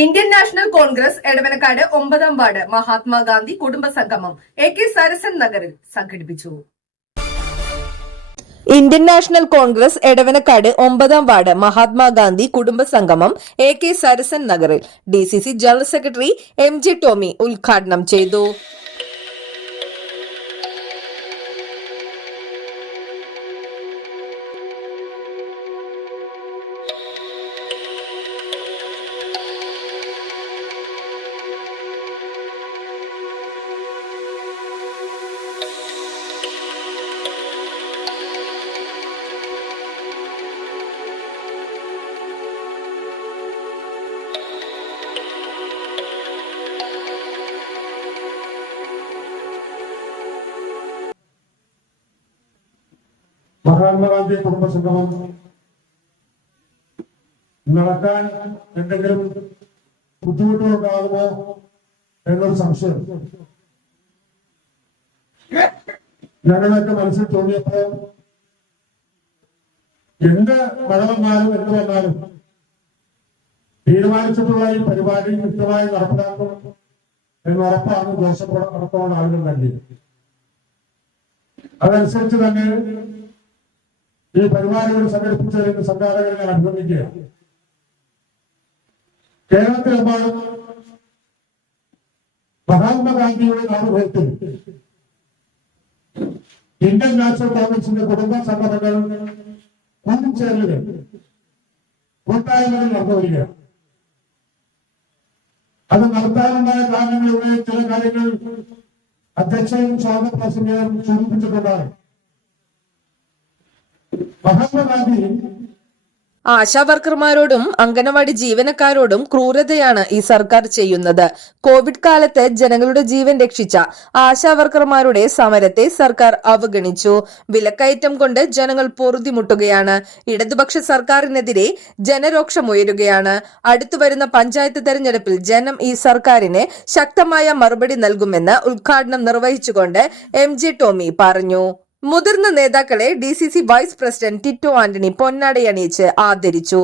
Indian National Congress Edavanakkad 9-ാം ward Mahatma Gandhi കുടുംബ സംഗമം AK സരസൻ നഗറിൽ സംഘടിപ്പിച്ചു. ഇന്ത്യൻ നാഷണൽ കോൺഗ്രസ് എടവനക്കാട് 9-ാം വാർഡ് മഹാത്മാഗാന്ധി കുടുംബ സംഗമം AK സരസൻ നഗറിൽ DCC general secretary MJ Tomy ഉദ്ഘാടനം ചെയ്തു. മഹാത്മാഗാന്ധി കുടുംബ സംഗമം നടക്കാൻ എന്തെങ്കിലും ബുദ്ധിമുട്ടുകളുണ്ടാകുമോ എന്നൊരു സംശയം ഞങ്ങളൊക്കെ മനസ്സിൽ തോന്നിയപ്പോൾ എന്ത് മഴ വന്നാലും എന്ത് വന്നാലും തീരുമാനിച്ചിട്ടുള്ള ഈ പരിപാടി കൃത്യമായി നടപ്പിലാക്കും എന്നുറപ്പാണ് ജോസഫ് അടക്കമുള്ള ആളുകൾ നൽകിയത്. അതനുസരിച്ച് തന്നെ ഈ പരിപാടികൾ സംഘടിപ്പിച്ചതിന് സംഘാടകരെ ഞാൻ അഭിനന്ദിക്കുകയാണ്. കേരളത്തിലെമ്പാടും മഹാത്മാഗാന്ധിയുടെ നാമധേയത്തിൽ ഇന്ത്യൻ നാഷണൽ കോൺഗ്രസിന്റെ കുടുംബ സംഘടനകൾ കൂടിച്ചേരലുകൾ കൂട്ടായ്മകൾ നടന്നു വരികയാണ്. അത് നടത്താനുണ്ടായ കാരണങ്ങളിലൂടെ ചില കാര്യങ്ങൾ അധ്യക്ഷനും സ്വാഗത പ്രസംഗവും സൂചിപ്പിച്ചിട്ടുണ്ടാകും. മഹാത്മാഗാന്ധി ആശാവർക്കർമാരോടും അംഗനവാടി ജീവനക്കാരോടും ക്രൂരതയാണ് ഈ സർക്കാർ ചെയ്യുന്നത്. കോവിഡ് കാലത്ത് ജനങ്ങളുടെ ജീവൻ രക്ഷിച്ച ആശാവർക്കർമാരുടെ സമരത്തെ സർക്കാർ അവഗണിച്ചു. വിലക്കയറ്റം കൊണ്ട് ജനങ്ങൾ പൊറുതിമുട്ടുകയാണ്. ഇടതുപക്ഷ സർക്കാരിനെതിരെ ജനരോക്ഷമുയരുകയാണ്. അടുത്തുവരുന്ന പഞ്ചായത്ത് തെരഞ്ഞെടുപ്പിൽ ജനം ഈ സർക്കാരിന് ശക്തമായ മറുപടി നൽകുമെന്ന് ഉദ്ഘാടനം നിർവഹിച്ചുകൊണ്ട് MJ ടോമി പറഞ്ഞു. മുതിർന്ന നേതാക്കളെ DCC vice president Tito Antony പൊന്നാടയണിയിച്ച് ആദരിച്ചു.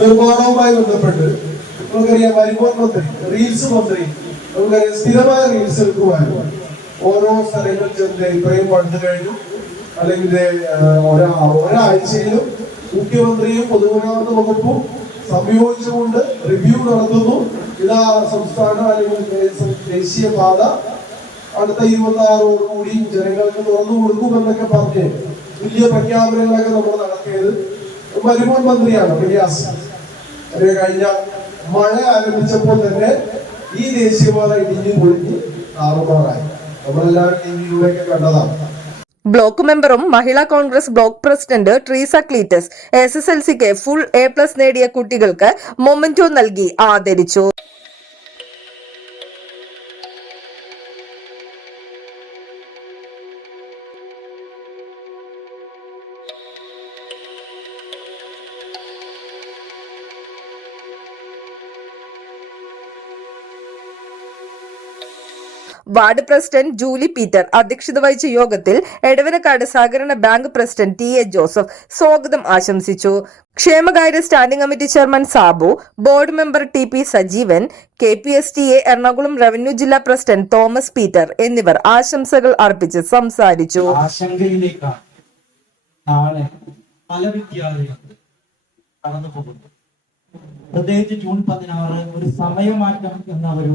നിർമ്മാണവുമായി ബന്ധപ്പെട്ട് നമുക്കറിയാം പരിമോൻ മന്ത്രി റീൽസ് മന്ത്രി നമുക്കറിയാം സ്ഥിരമായ റീൽസ് എടുക്കുവാനും ഓരോ സ്ഥലങ്ങളിൽ ചെന്ന് ഇത്രയും പണ്ട് കഴിഞ്ഞു അല്ലെങ്കിൽ ഒരാഴ്ചയിലും മുഖ്യമന്ത്രിയും പൊതുമരാമത്ത് വകുപ്പും സംയോജിച്ചുകൊണ്ട് റിവ്യൂ നടത്തുന്നു. ഇതാ സംസ്ഥാന അല്ലെങ്കിൽ ദേശീയപാത അടുത്ത 26 ജനങ്ങൾക്ക് തുറന്നു കൊടുക്കുമെന്നൊക്കെ പറഞ്ഞ് വലിയ പ്രഖ്യാപനങ്ങളൊക്കെ നമ്മൾ നടത്തിയത് പരിമോൻ മന്ത്രിയാണ്. പ്രയാസ് കഴിഞ്ഞ മഴ ആരംഭിച്ചപ്പോൾ തന്നെ ഈ ദേശീയപാത ഇടിഞ്ഞു പൊളിഞ്ഞ് താറുമാറായി. നമ്മളെല്ലാവരും ടിവിയിലൂടെയൊക്കെ കണ്ടതാണ്. ബ്ലോക്ക് മെമ്പറും മഹിളാ കോൺഗ്രസ് ബ്ലോക്ക് പ്രസിഡന്റ് ട്രീസ ക്ലീറ്റസ് SSLCക്ക് ഫുൾ A+ നേടിയ കുട്ടികൾക്ക് മൊമെന്റോ നൽകി ആദരിച്ചു. വാർഡ് പ്രസിഡന്റ് ജൂലി പീറ്റർ അധ്യക്ഷത വഹിച്ച യോഗത്തിൽ എടവനക്കാട് സഹകരണ ബാങ്ക് പ്രസിഡന്റ് TA ജോസഫ് സ്വാഗതം ആശംസിച്ചു. ക്ഷേമകാര്യ standing committee chairman Sabu, board member TP Sajeevan, KPSTA Ernakulam revenue ജില്ലാ പ്രസിഡന്റ് തോമസ് പീറ്റർ എന്നിവർ ആശംസകൾ അർപ്പിച്ച് സംസാരിച്ചു. ആശങ്കയിലേക്കാണ് നാളെ പല വിദ്യാലയങ്ങൾ കടന്നു പോകുന്നു. പ്രത്യേകിച്ച് ജൂൺ 16 ഒരു സമയമാറ്റം എന്ന ഒരു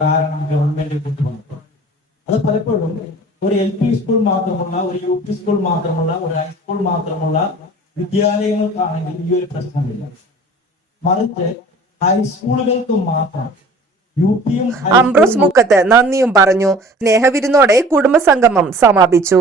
കാരണം ഗവൺമെന്റ് കൊണ്ടുവന്നു. അത് പലപ്പോഴും ഒരു LP സ്കൂൾ മാത്രമുള്ള, ഒരു UP സ്കൂൾ മാത്രമുള്ള, ഒരു ഹൈസ്കൂൾ മാത്രമുള്ള വിദ്യാലയങ്ങൾക്കാണെങ്കിൽ ഈ ഒരു പ്രശ്നമില്ല. മറിച്ച് ഹൈസ്കൂളുകൾക്ക് മാത്രം UP-യും അംബ്രോസ് മുക്കത്ത് നന്ദിയും പറഞ്ഞു. സ്നേഹവിരുന്നോടെ കുടുംബസംഗമം സമാപിച്ചു.